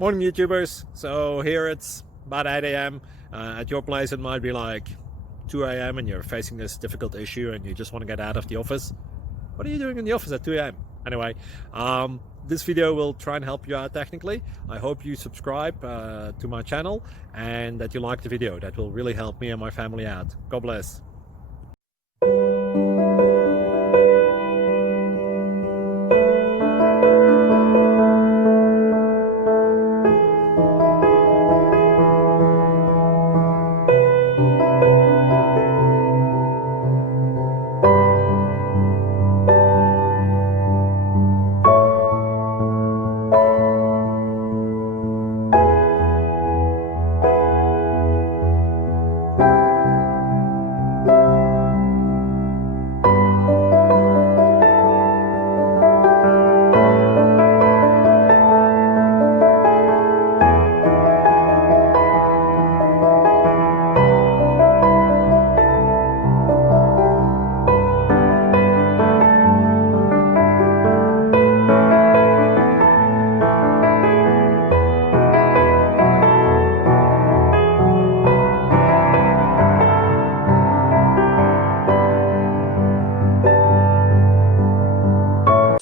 Morning YouTubers. So here it's about 8 a.m. At your place it might be like 2 a.m. and you're facing this difficult issue and you just want to get out of the office. What are you doing in the office at 2 a.m.? Anyway, this video will try and help you out technically. I hope you subscribe to my channel and that you like the video. That will really help me and my family out. God bless.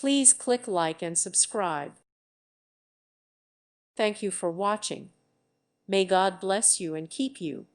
Please click like and subscribe. Thank you for watching. May God bless you and keep you.